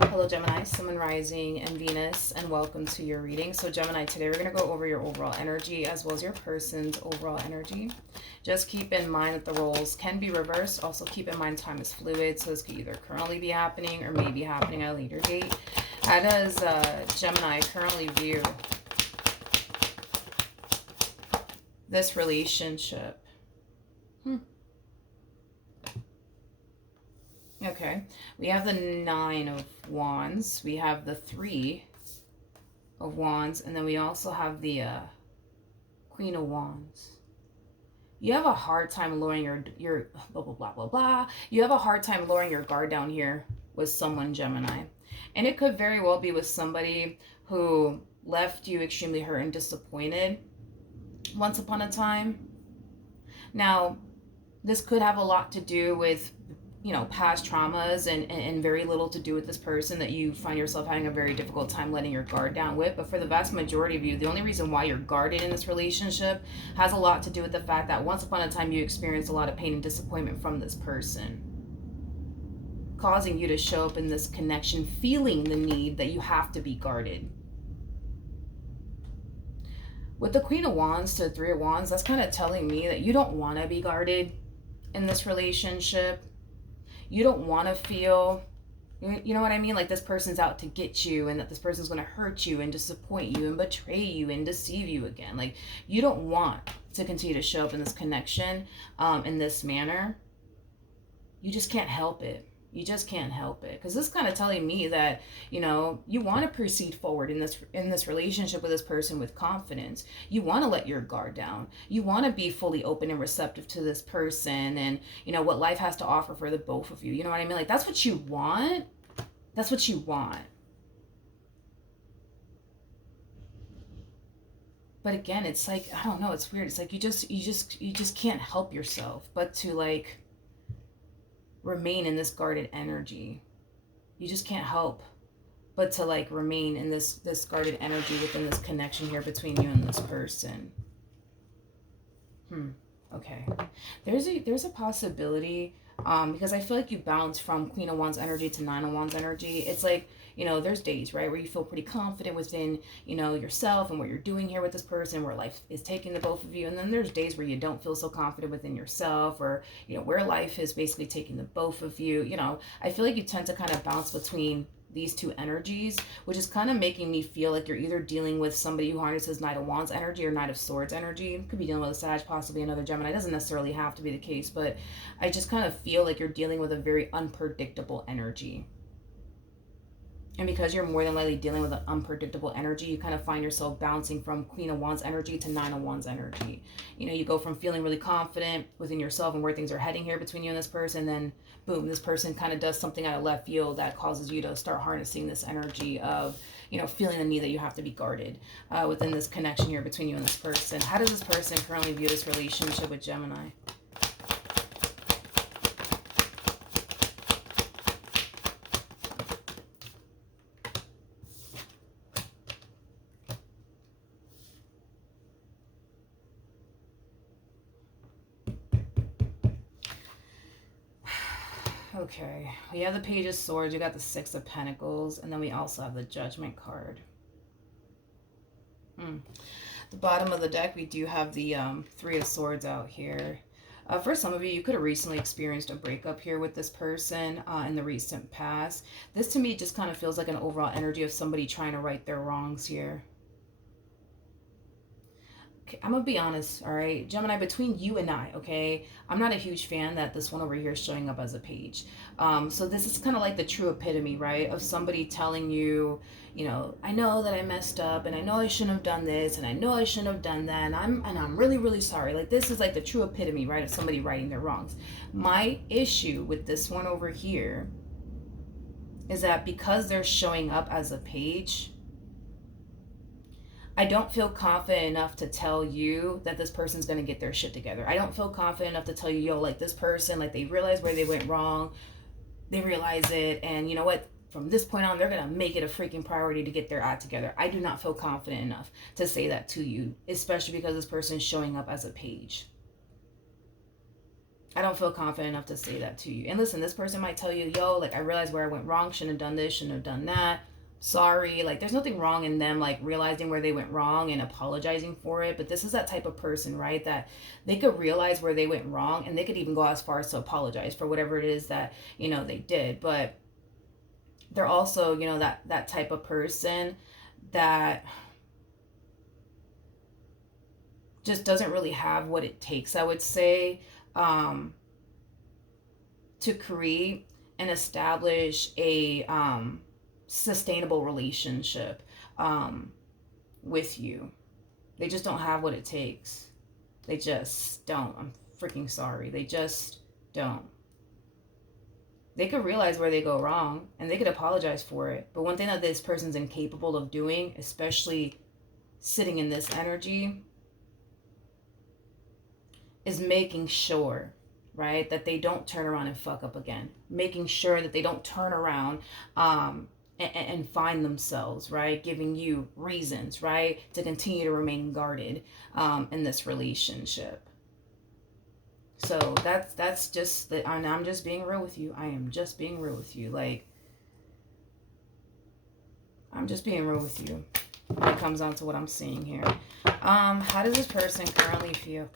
Hello Gemini, Sun, Moon, Rising, and Venus, and welcome to your reading. So Gemini, today we're going to go over your overall energy as well as your person's overall energy. Just keep in mind that the roles can be reversed. Also keep in mind time is fluid, so this could either currently be happening or may be happening at a later date. How does Gemini currently view this relationship? Okay, we have the Nine of Wands, we have the Three of Wands, and then we also have the Queen of Wands. You have a hard time lowering your blah, blah, blah, blah, blah. You have a hard time lowering your guard down here with someone, Gemini. And it could very well be with somebody who left you extremely hurt and disappointed once upon a time. Now, this could have a lot to do with past traumas and very little to do with this person that you find yourself having a very difficult time letting your guard down with. But for the vast majority of you, the only reason why you're guarded in this relationship has a lot to do with the fact that once upon a time you experienced a lot of pain and disappointment from this person, causing you to show up in this connection feeling the need that you have to be guarded. With the Queen of Wands to the Three of Wands, that's kind of telling me that you don't want to be guarded in this relationship. You don't want to feel, you know what I mean? Like this person's out to get you and that this person's going to hurt you and disappoint you and betray you and deceive you again. Like you don't want to continue to show up in this connection in this manner. You just can't help it. You just can't help it, because this is kind of telling me that you want to proceed forward in this relationship with this person with confidence. You want to let your guard down. You want to be fully open and receptive to this person and what life has to offer for the both of you. You know what I mean? Like that's what you want. That's what you want. But again, it's like, I don't know, it's weird. It's like you just can't help yourself but to like remain in this guarded energy. You just can't help but to like remain in this guarded energy within this connection here between you and this person. Okay. There's a possibility because I feel like you bounce from Queen of Wands energy to Nine of Wands energy. It's like, there's days, right, where you feel pretty confident within, yourself and what you're doing here with this person, where life is taking the both of you. And then there's days where you don't feel so confident within yourself, or, where life is basically taking the both of you. I feel like you tend to kind of bounce between these two energies, which is kind of making me feel like you're either dealing with somebody who harnesses Knight of Wands energy or Knight of Swords energy. Could be dealing with a Sag, possibly another Gemini. It doesn't necessarily have to be the case, but I just kind of feel like you're dealing with a very unpredictable energy. And because you're more than likely dealing with an unpredictable energy, you kind of find yourself bouncing from Queen of Wands energy to Nine of Wands energy. You go from feeling really confident within yourself and where things are heading here between you and this person, then boom, this person kind of does something out of left field that causes you to start harnessing this energy of, feeling the need that you have to be guarded within this connection here between you and this person. How does this person currently view this relationship with Gemini? Okay, we have the Page of Swords, we got the Six of Pentacles, and then we also have the Judgment card. The bottom of the deck, we do have the Three of Swords out here. For some of you, you could have recently experienced a breakup here with this person in the recent past. This to me just kind of feels like an overall energy of somebody trying to right their wrongs here. I'm gonna be honest, all right, Gemini, between you and I, okay, I'm not a huge fan that this one over here is showing up as a page. So this is kind of like the true epitome, right, of somebody telling you, I know that I messed up, and I know I shouldn't have done this, and I know I shouldn't have done that, and I'm really, really sorry. Like this is like the true epitome, right, of somebody righting their wrongs. My issue with this one over here is that because they're showing up as a page, I don't feel confident enough to tell you that this person's going to get their shit together. I don't feel confident enough to tell you, yo, like this person, like they realize where they went wrong. They realize it. And you know what? From this point on, they're going to make it a freaking priority to get their act together. I do not feel confident enough to say that to you, especially because this person is showing up as a page. I don't feel confident enough to say that to you. And listen, this person might tell you, yo, like, I realized where I went wrong, shouldn't have done this, shouldn't have done that. Sorry. Like, there's nothing wrong in them, like, realizing where they went wrong and apologizing for it. But this is that type of person, right? That they could realize where they went wrong, and they could even go as far as to apologize for whatever it is that, they did. But they're also, that type of person that just doesn't really have what it takes, I would say, to create and establish a sustainable relationship with you. They just don't have what it takes. They just don't. I'm freaking sorry. They just don't. They could realize where they go wrong and they could apologize for it. But one thing that this person's incapable of doing, especially sitting in this energy, is making sure, right, that they don't turn around and fuck up again. Making sure that they don't turn around and find themselves, right, giving you reasons, right, to continue to remain guarded in this relationship. So that's just the, and I'm just being real with you. I am just being real with you. Like, I'm just being real with you when it comes down to what I'm seeing here. How does this person currently feel?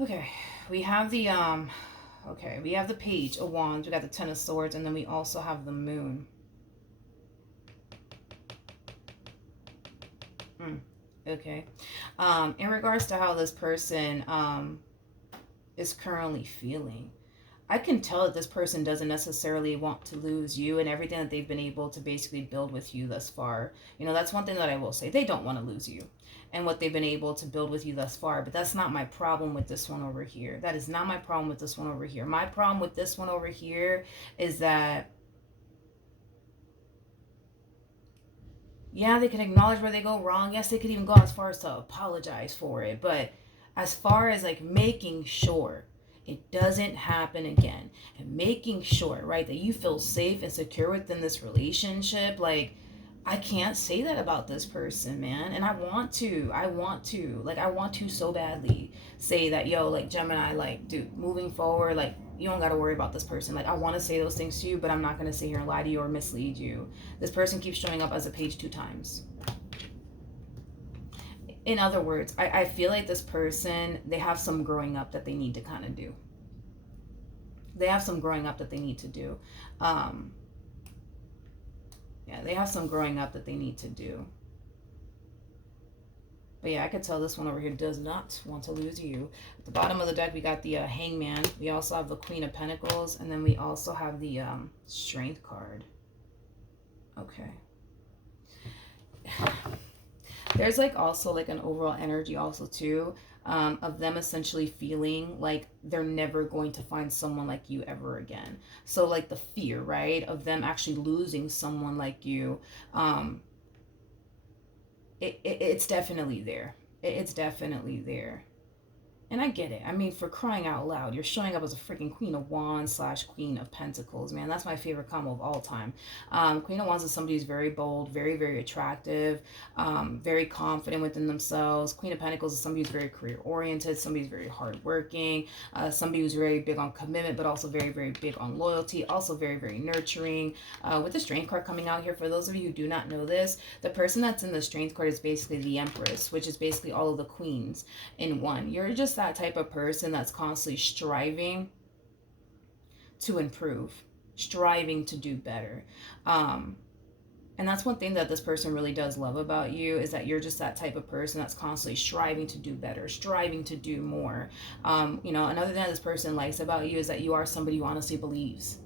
Okay, we have the we have the Page of Wands, we got the Ten of Swords, and then we also have the Moon. Okay. In regards to how this person is currently feeling, I can tell that this person doesn't necessarily want to lose you and everything that they've been able to basically build with you thus far. That's one thing that I will say. They don't want to lose you and what they've been able to build with you thus far. But that's not my problem with this one over here. That is not my problem with this one over here. My problem with this one over here is that, yeah, they can acknowledge where they go wrong. Yes, they could even go as far as to apologize for it. But as far as like making sure it doesn't happen again and making sure, right, that you feel safe and secure within this relationship, like, I can't say that about this person, man. And I want to so badly say that, yo, like, Gemini, like, dude, moving forward, like, you don't got to worry about this person. Like, I want to say those things to you, but I'm not going to sit here and lie to you or mislead you. This person keeps showing up as a Page 2 times. In other words, I feel like this person, they have some growing up that they need to kind of do. They have some growing up that they need to do. Yeah, they have some growing up that they need to do. But yeah, I could tell this one over here does not want to lose you. At the bottom of the deck, we got the Hangman. We also have the Queen of Pentacles. And then we also have the Strength card. Okay. There's like also like an overall energy also too of them essentially feeling like they're never going to find someone like you ever again. So like the fear, right, of them actually losing someone like you, it's definitely there. It's definitely there. And I get it. I mean, for crying out loud, you're showing up as a freaking Queen of Wands / Queen of Pentacles, man. That's my favorite combo of all time. Queen of Wands is somebody who's very bold, very, very attractive, very confident within themselves. Queen of Pentacles is somebody who's very career-oriented, somebody who's very hardworking, somebody who's very big on commitment, but also very, very big on loyalty, also very, very nurturing. With the Strength card coming out here, for those of you who do not know this, the person that's in the Strength card is basically the Empress, which is basically all of the queens in one. You're just that type of person that's constantly striving to improve, striving to do better. And that's one thing that this person really does love about you, is that you're just that type of person that's constantly striving to do better, striving to do more. Another thing that this person likes about you is that you are somebody who honestly believes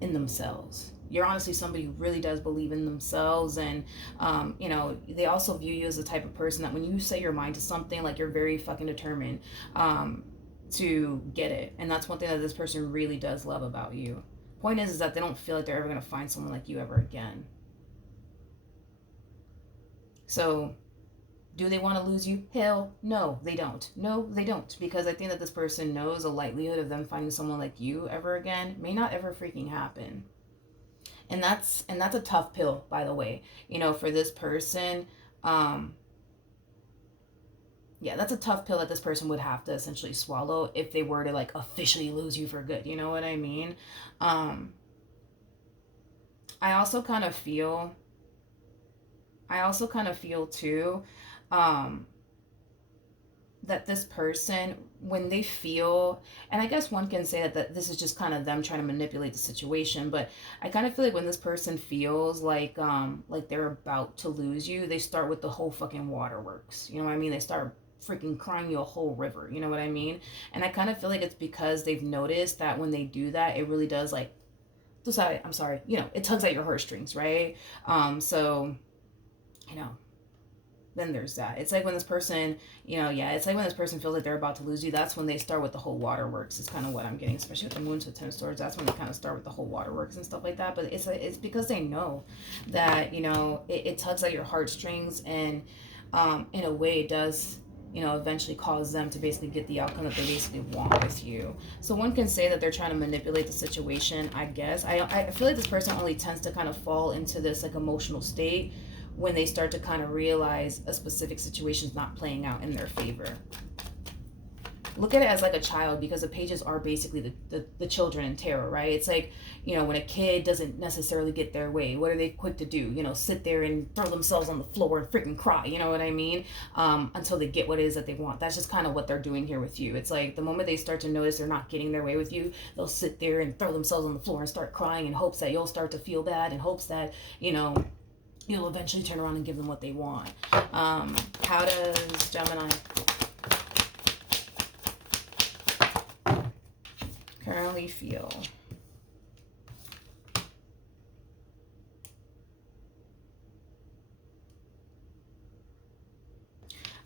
in themselves. You're honestly somebody who really does believe in themselves. And, they also view you as the type of person that when you set your mind to something, like, you're very fucking determined to get it. And that's one thing that this person really does love about you. Point is that they don't feel like they're ever going to find someone like you ever again. So do they want to lose you? Hell no, they don't. No, they don't. Because I think that this person knows a likelihood of them finding someone like you ever again may not ever freaking happen. And that's a tough pill, by the way, for this person. Um, yeah, that's a tough pill that this person would have to essentially swallow if they were to like officially lose you for good. You know what I mean? Um, I also kind of feel, I also kind of feel too, um, that this person, when they feel, and I guess one can say that this is just kind of them trying to manipulate the situation, but I kind of feel like when this person feels like they're about to lose you, they start with the whole fucking waterworks. You know what I mean? They start freaking crying you a whole river. You know what I mean? And I kind of feel like it's because they've noticed that when they do that, it really does like, sorry, I'm sorry, you know, it tugs at your heartstrings, right? So, you know, then there's that. It's like when this person, you know, yeah, it's like when this person feels like they're about to lose you, that's when they start with the whole waterworks, is kind of what I'm getting, especially with the moon to 10 swords. That's when they kind of start with the whole waterworks and stuff like that. But it's like, it's because they know that, you know, it tugs at your heartstrings, and in a way it does, you know, eventually cause them to basically get the outcome that they basically want with you. So one can say that they're trying to manipulate the situation, I guess. I feel like this person only tends to kind of fall into this like emotional state when they start to kind of realize a specific situation is not playing out in their favor. Look at it as like a child, because the pages are basically the children in tarot, right? It's like, you know, when a kid doesn't necessarily get their way, what are they quick to do? You know, sit there and throw themselves on the floor and freaking cry, you know what I mean? Until they get what it is that they want. That's just kind of what they're doing here with you. It's like the moment they start to notice they're not getting their way with you, they'll sit there and throw themselves on the floor and start crying in hopes that you'll start to feel bad, in hopes that, you know, you'll eventually turn around and give them what they want. How does Gemini currently feel?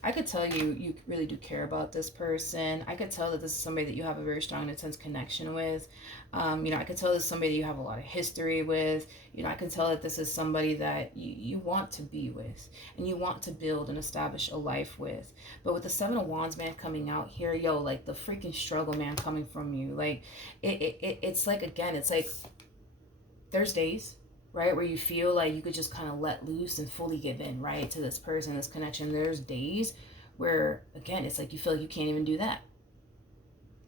I could tell you really do care about this person. I could tell that this is somebody that you have a very strong and intense connection with. You know, I could tell this is somebody that you have a lot of history with. You know, I can tell that this is somebody that you want to be with and you want to build and establish a life with. But with the Seven of Wands, man, coming out here, yo, like the freaking struggle, man, coming from you. Like, it's like, again, it's like there's days, right, where you feel like you could just kind of let loose and fully give in, right, to this person, this connection. There's days where, again, it's like you feel like you can't even do that.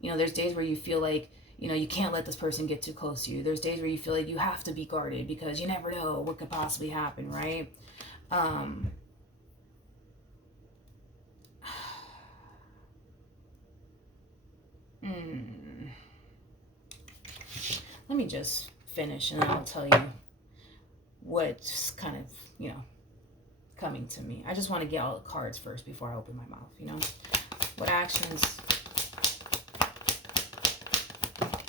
You know, there's days where you feel like, you know, you can't let this person get too close to you. There's days where you feel like you have to be guarded because you never know what could possibly happen, right? Let me just finish and then I'll tell you what's kind of, you know, coming to me. I just want to get all the cards first before I open my mouth, you know? What actions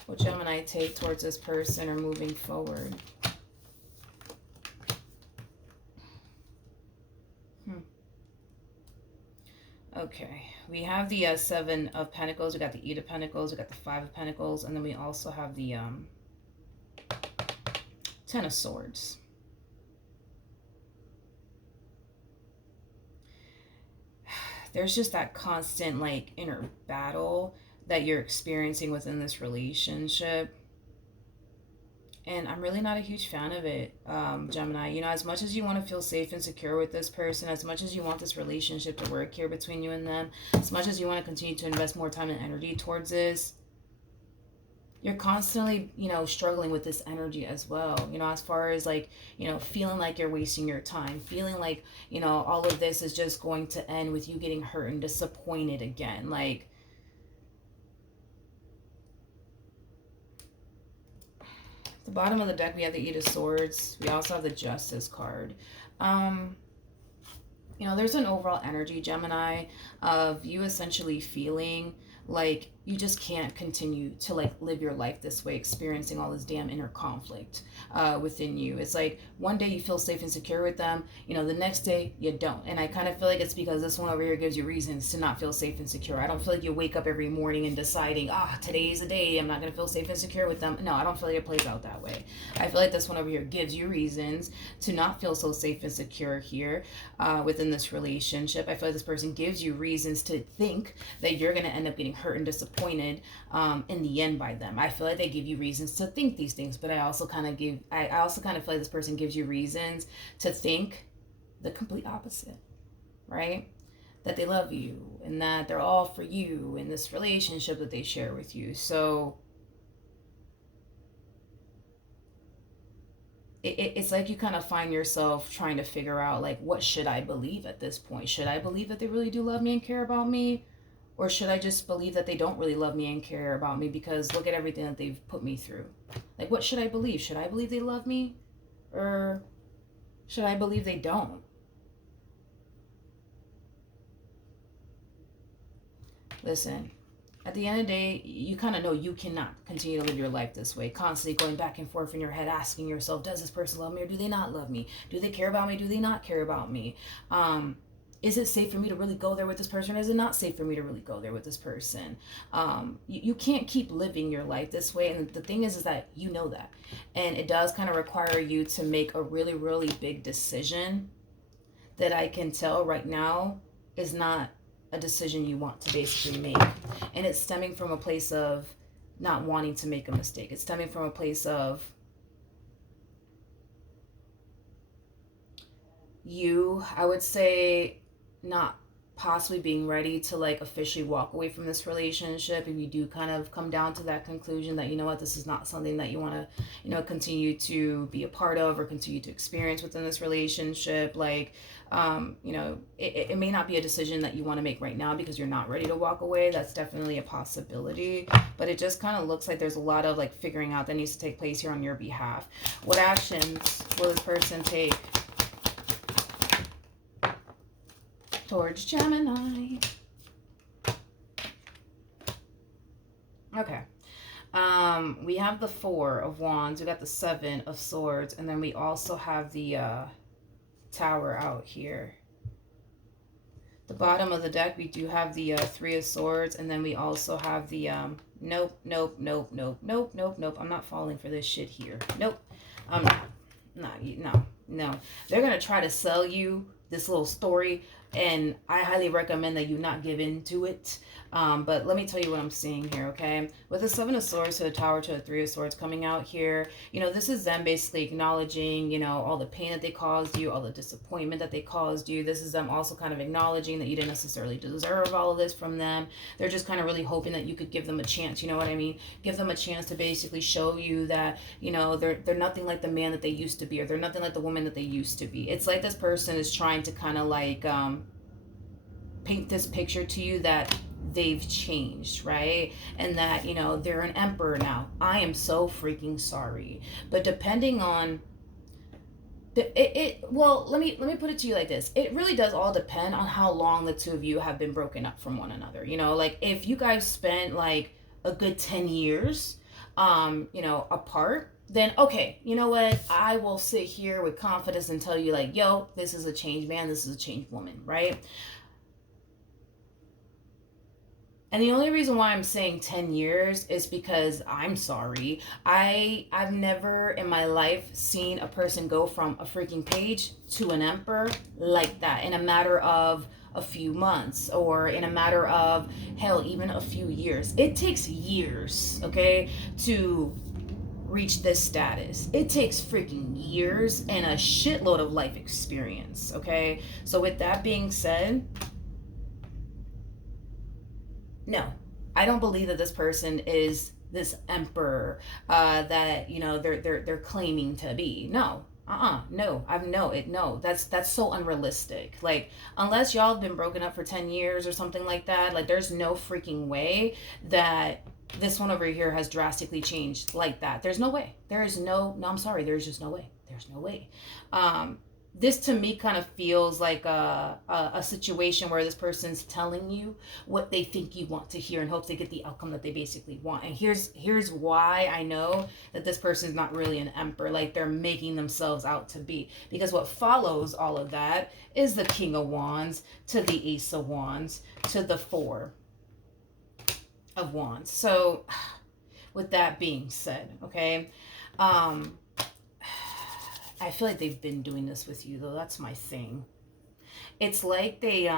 will Gemini take towards this person or moving forward? Okay, we have the Seven of Pentacles, we got the Eight of Pentacles, we got the Five of Pentacles, and then we also have the Ten of Swords. There's just that constant like inner battle that you're experiencing within this relationship. And I'm really not a huge fan of it, Gemini. You know, as much as you want to feel safe and secure with this person, as much as you want this relationship to work here between you and them, as much as you want to continue to invest more time and energy towards this, you're constantly, you know, struggling with this energy as well. You know, as far as like, you know, feeling like you're wasting your time, feeling like, you know, all of this is just going to end with you getting hurt and disappointed again. Like, at the bottom of the deck, we have the Eight of Swords. We also have the Justice card. You know, there's an overall energy, Gemini, of you essentially feeling like you just can't continue to like live your life this way, experiencing all this damn inner conflict within you. It's like one day you feel safe and secure with them, you know, the next day you don't. And I kind of feel like it's because this one over here gives you reasons to not feel safe and secure. I don't feel like you wake up every morning and deciding, today's the day I'm not going to feel safe and secure with them. No, I don't feel like it plays out that way. I feel like this one over here gives you reasons to not feel so safe and secure here within this relationship. I feel like this person gives you reasons to think that you're going to end up getting hurt and disappointed in the end by them. I feel like they give you reasons to think these things, but I also kind of feel like this person gives you reasons to think the complete opposite. right? That they love you and that they're all for you in this relationship that they share with you. So it's like you kind of find yourself trying to figure out, like, what should I believe at this point? Should I believe that they really do love me and care about me? Or should I just believe that they don't really love me and care about me because look at everything that they've put me through? Like, what should I believe? Should I believe they love me? Or should I believe they don't? Listen, at the end of the day, you kind of know you cannot continue to live your life this way, constantly going back and forth in your head, asking yourself, does this person love me or do they not love me? Do they care about me? Do they not care about me? Is it safe for me to really go there with this person? Or is it not safe for me to really go there with this person? You can't keep living your life this way. And the thing is that you know that. And it does kind of require you to make a really, really big decision that I can tell right now is not a decision you want to basically make. And it's stemming from a place of not wanting to make a mistake. It's stemming from a place of you, I would say, not possibly being ready to like officially walk away from this relationship. If you do kind of come down to that conclusion that, you know what, this is not something that you want to, you know, continue to be a part of or continue to experience within this relationship, like, you know, it may not be a decision that you want to make right now because you're not ready to walk away. That's definitely a possibility, but it just kind of looks like there's a lot of like figuring out that needs to take place here on your behalf. What actions will this person take towards Gemini? Okay. We have the Four of Wands, we got the Seven of Swords, and then we also have the Tower out here. The bottom of the deck, we do have the Three of Swords, and then we also have the nope, nope, nope, nope, nope, nope, nope. I'm not falling for this shit here. Nope. I'm not. No. They're gonna try to sell you this little story, and I highly recommend that you not give in to it. But let me tell you what I'm seeing here, okay? With the Seven of Swords to the Tower to the Three of Swords coming out here, you know, this is them basically acknowledging, you know, all the pain that they caused you, all the disappointment that they caused you. This is them also kind of acknowledging that you didn't necessarily deserve all of this from them. They're just kind of really hoping that you could give them a chance, you know what I mean? Give them a chance to basically show you that, you know, they're nothing like the man that they used to be, or they're nothing like the woman that they used to be. It's like this person is trying to kind of like paint this picture to you that they've changed, right? And that, you know, they're an emperor now. I am so freaking sorry. But depending on well, let me put it to you like this. It really does all depend on how long the two of you have been broken up from one another. You know, like if you guys spent like a good 10 years you know, apart, then okay, you know what? I will sit here with confidence and tell you like, yo, this is a changed man, this is a changed woman, right? And the only reason why I'm saying 10 years is because I'm sorry. I've never in my life seen a person go from a freaking page to an emperor like that in a matter of a few months, or in a matter of, hell, even a few years. It takes years, okay, to reach this status. It takes freaking years and a shitload of life experience, okay? So with that being said, no, I don't believe that this person is this emperor that, you know, they're claiming to be. No. No. That's so unrealistic. Like, unless y'all have been broken up for 10 years or something like that, like there's no freaking way that this one over here has drastically changed like that. There's no way. I'm sorry, there's just no way. There's no way. This to me kind of feels like a situation where this person's telling you what they think you want to hear in hopes they get the outcome that they basically want. And here's why I know that this person's not really an emperor, like they're making themselves out to be. Because what follows all of that is the King of Wands to the Ace of Wands to the Four of Wands. So with that being said, okay, I feel like they've been doing this with you, though. That's my thing. It's like they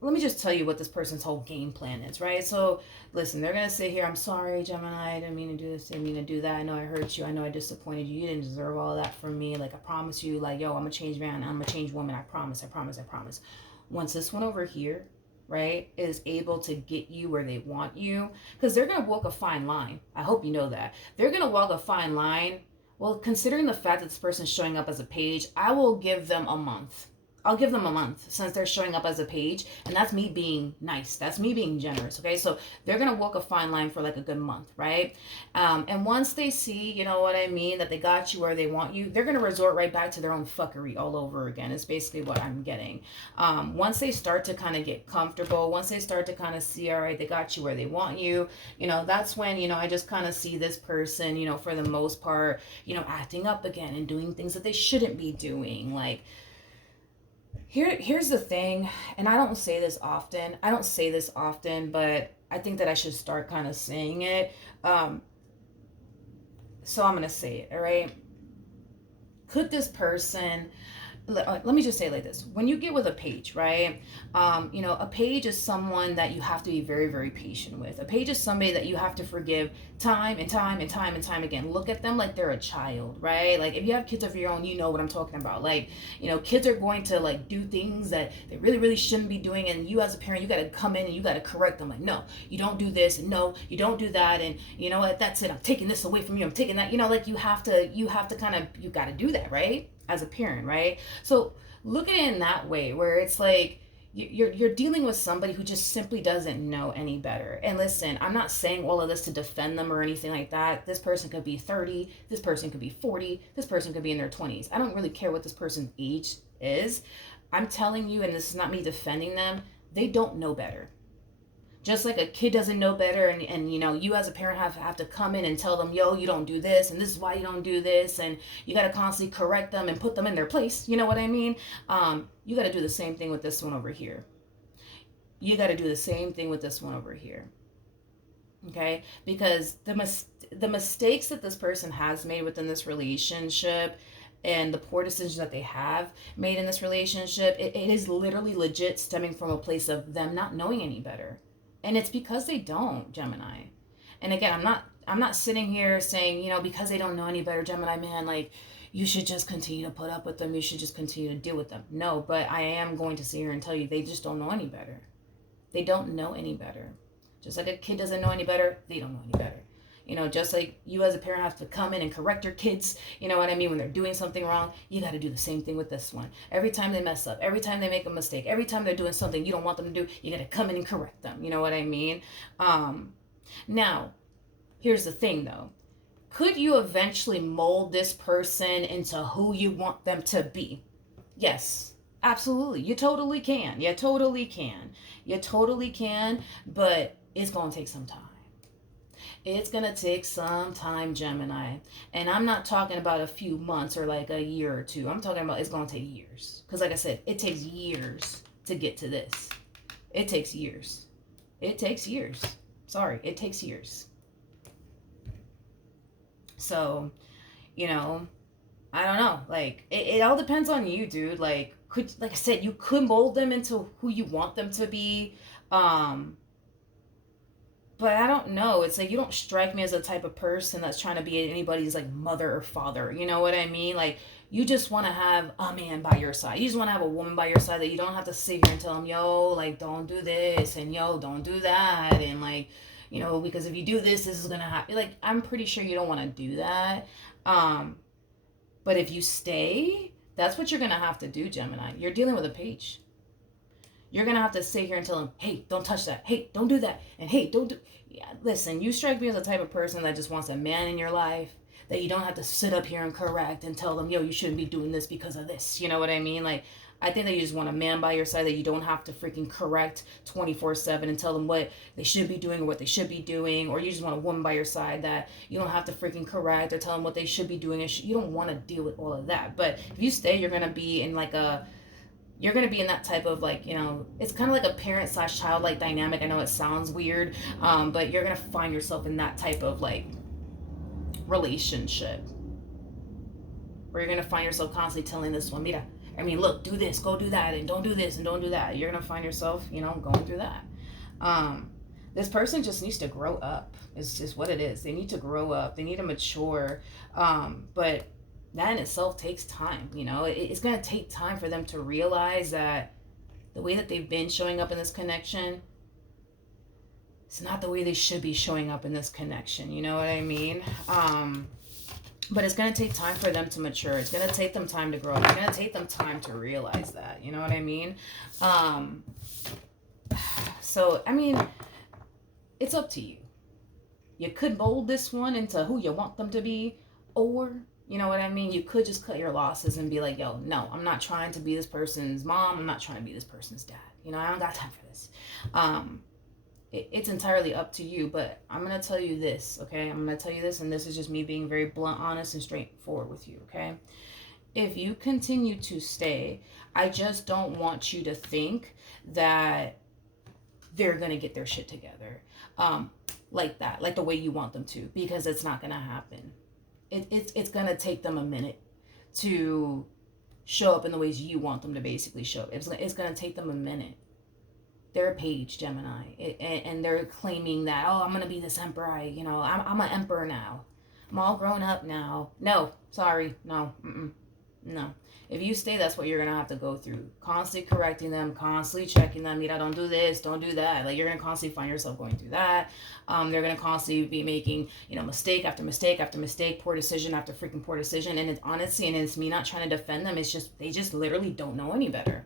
let me just tell you what this person's whole game plan is, right? So, listen, they're gonna sit here. I'm sorry, Gemini. I didn't mean to do this. I didn't mean to do that. I know I hurt you. I know I disappointed you. You didn't deserve all of that from me. Like, I promise you. Like, yo, I'm a changed man. I'm a changed woman. I promise. I promise. I promise. Once this one over here, right, is able to get you where they want you, because they're gonna walk a fine line. I hope you know that they're gonna walk a fine line. Well, considering the fact that this person's showing up as a page, I will give them a month. I'll give them a month since they're showing up as a page, and that's me being nice. That's me being generous. Okay, so they're gonna walk a fine line for like a good month, right? And once they see, you know what I mean, that they got you where they want you, they're gonna resort right back to their own fuckery all over again. Is basically what I'm getting. Once they start to kind of get comfortable, once they start to kind of see, all right, they got you where they want you, you know, that's when, you know, I just kind of see this person, you know, for the most part, you know, acting up again and doing things that they shouldn't be doing, like. Here's the thing, and I don't say this often. But I think that I should start kind of saying it. So I'm gonna say it. All right. Could this person? Let me just say it like this: when you get with a page, right? You know, a page is someone that you have to be very, very patient with. A page is somebody that you have to forgive time and time and time and time again. Look at them like they're a child, right? Like if you have kids of your own, you know what I'm talking about. Like, you know, kids are going to like do things that they really, really shouldn't be doing, and you as a parent, you got to come in and you got to correct them. Like, no, you don't do this, and no, you don't do that, and you know what? That's it. I'm taking this away from you. I'm taking that. You know, like you have to kind of, you got to do that, right? As a parent, right? So look at it in that way, where it's like you're dealing with somebody who just simply doesn't know any better. And listen, I'm not saying all of this to defend them or anything like that. This person could be 30, this person could be 40, this person could be in their 20s. I don't really care what this person's age is. I'm telling you, and this is not me defending them, they don't know better. Just like a kid doesn't know better, and you know, you as a parent have to come in and tell them, yo, you don't do this, and this is why you don't do this, and you got to constantly correct them and put them in their place. You know what I mean? You got to do the same thing with this one over here. You got to do the same thing with this one over here. Okay? Because the mistakes that this person has made within this relationship, and the poor decisions that they have made in this relationship, it is literally legit stemming from a place of them not knowing any better. And it's because they don't, Gemini. And again, I'm not sitting here saying, you know, because they don't know any better, Gemini man, like you should just continue to put up with them. You should just continue to deal with them. No, but I am going to sit here and tell you they just don't know any better. They don't know any better. Just like a kid doesn't know any better, they don't know any better. You know, just like you as a parent have to come in and correct your kids, you know what I mean, when they're doing something wrong, you got to do the same thing with this one. Every time they mess up, every time they make a mistake, every time they're doing something you don't want them to do, you got to come in and correct them. You know what I mean? Now, here's the thing though. Could you eventually mold this person into who you want them to be? Yes, absolutely. You totally can. You totally can. You totally can, but it's going to take some time. It's going to take some time, Gemini. And I'm not talking about a few months or like a year or two. I'm talking about it's going to take years. Because like I said, it takes years to get to this. It takes years. It takes years. Sorry, it takes years. So, you know, I don't know. Like, it all depends on you, dude. Like I said, you could mold them into who you want them to be. But I don't know. It's like you don't strike me as a type of person that's trying to be anybody's like mother or father. You know what I mean? Like you just want to have a man by your side. You just want to have a woman by your side that you don't have to sit here and tell them, yo, like don't do this and yo, don't do that, and like, you know, because if you do this, this is gonna happen. Like I'm pretty sure you don't want to do that. But if you stay, that's what you're gonna have to do, Gemini. You're dealing with a page. You're going to have to sit here and tell them, hey, don't touch that. Hey, don't do that. And hey, don't do... Yeah, listen, you strike me as a type of person that just wants a man in your life that you don't have to sit up here and correct and tell them, yo, you shouldn't be doing this because of this. You know what I mean? Like, I think that you just want a man by your side that you don't have to freaking correct 24/7 and tell them what they should be doing or what they should be doing. Or you just want a woman by your side that you don't have to freaking correct or tell them what they should be doing. You don't want to deal with all of that. But if you stay, you're going to be in like you're going to be in that type of like, you know, it's kind of like a parent/child like dynamic. I know it sounds weird, but you're going to find yourself in that type of like relationship where you're going to find yourself constantly telling this one, mira, I mean, look, do this, go do that, and don't do this, and don't do that. You're going to find yourself, going through that. This person just needs to grow up. It's just what it is. They need to grow up. They need to mature. But that in itself takes time. It's going to take time for them to realize that the way that they've been showing up in this connection, it's not the way they should be showing up in this connection. You know what I mean? But it's going to take time for them to mature. It's going to take them time to grow up. It's going to take them time to realize that. You know what I mean? So, I mean, it's up to you. You could mold this one into who you want them to be, or, you know what I mean? You could just cut your losses and be like, yo, no, I'm not trying to be this person's mom. I'm not trying to be this person's dad. I don't got time for this. It's entirely up to you, but I'm going to tell you this, okay? I'm going to tell you this, and this is just me being very blunt, honest, and straightforward with you, okay? If you continue to stay, I just don't want you to think that they're going to get their shit together like that, like the way you want them to, because it's not going to happen. It's going to take them a minute to show up in the ways you want them to basically show up. It's going to take them a minute. They're a page Gemini, and they're claiming that, oh, I'm going to be this emperor. I'm an emperor now. I'm all grown up now. No, sorry. No. No. If you stay, that's what you're going to have to go through. Constantly correcting them, constantly checking them. Don't do this, don't do that. Like, you're going to constantly find yourself going through that. They're going to constantly be making, mistake after mistake after mistake, poor decision after freaking poor decision. And it's honestly, and it's me not trying to defend them. It's just, they just literally don't know any better.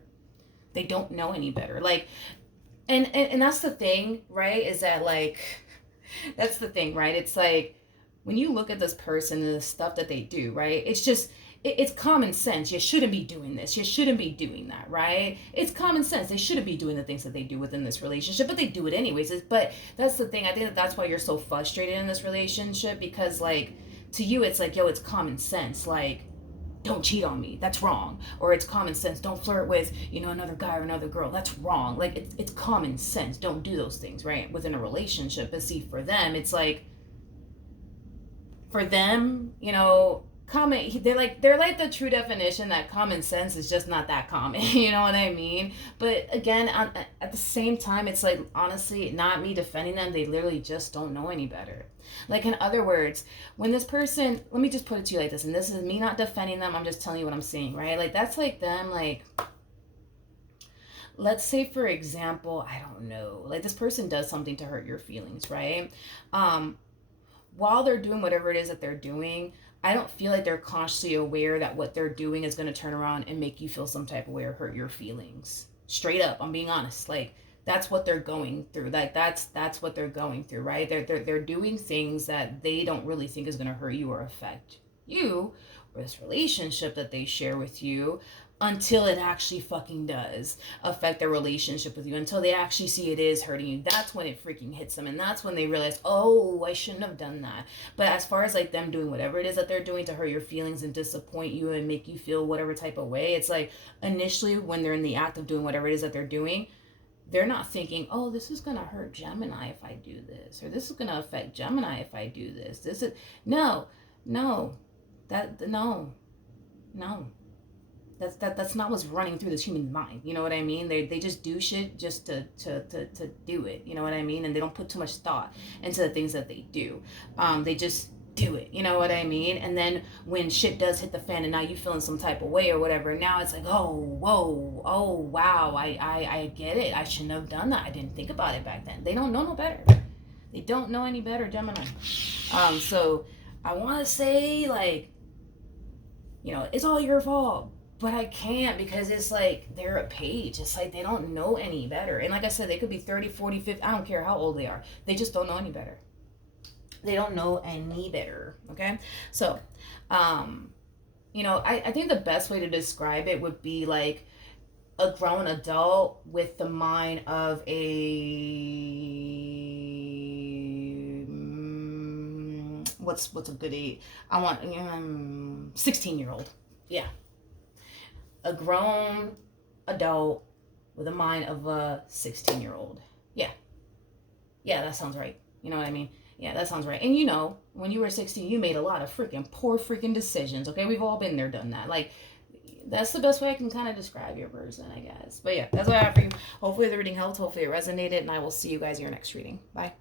They don't know any better. Like, and that's the thing, right? Is that, like, that's the thing, right? It's like, when you look at this person and the stuff that they do, right? It's just, it's common sense. You shouldn't be doing this. You shouldn't be doing that, right? It's common sense. They shouldn't be doing the things that they do within this relationship, but they do it anyways. But that's the thing. I think that's why you're so frustrated in this relationship, because, like, to you, it's like, yo, it's common sense. Like, don't cheat on me. That's wrong. Or it's common sense. Don't flirt with, another guy or another girl. That's wrong. Like, it's common sense. Don't do those things, right? Within a relationship. But see, for them, it's like, for them, they're like the true definition that common sense is just not that common. You know what I mean? But again, at the same time, it's like, honestly, not me defending them. They literally just don't know any better. Like, in other words, when this person, let me just put it to you like this, and this is me not defending them, I'm just telling you what I'm saying, right? Like, that's like them, like, let's say, for example, I don't know, like, this person does something to hurt your feelings, right? While they're doing whatever it is that they're doing, I don't feel like they're consciously aware that what they're doing is going to turn around and make you feel some type of way or hurt your feelings. Straight up, I'm being honest. Like, that's what they're going through. Like, that's what they're going through, right? They're doing things that they don't really think is going to hurt you or affect you or this relationship that they share with you, until it actually fucking does affect their relationship with you, until they actually see it is hurting you. That's when it freaking hits them, and that's when they realize, oh, I shouldn't have done that. But as far as, like, them doing whatever it is that they're doing to hurt your feelings and disappoint you and make you feel whatever type of way, it's like, initially, when they're in the act of doing whatever it is that they're doing, they're not thinking, oh, this is going to hurt Gemini if I do this, or this is going to affect Gemini if I do this. This is, no. That's not what's running through this human mind. You know what I mean? They just do shit just to do it. You know what I mean? And they don't put too much thought into the things that they do. They just do it. You know what I mean? And then when shit does hit the fan and now you feeling some type of way or whatever, now it's like, oh, whoa, oh, wow, I get it. I shouldn't have done that. I didn't think about it back then. They don't know no better. They don't know any better, Gemini. So I want to say, like, it's all your fault. But I can't, because it's like, they're a page. It's like, they don't know any better. And like I said, they could be 30, 40, 50. I don't care how old they are. They just don't know any better. They don't know any better. Okay? So, I think the best way to describe it would be like a grown adult with the mind of a, what's a good age? I want 16-year-old. Yeah. A grown adult with a mind of a 16-year-old. Yeah, that sounds right. You know what I mean? Yeah, that sounds right. And when you were 16, you made a lot of poor freaking decisions, okay? We've all been there, done that. Like, That's the best way I can kind of describe your person, I guess. But yeah, that's what I have for you. Hopefully the reading helped. Hopefully it resonated, and I will see you guys in your next reading. Bye.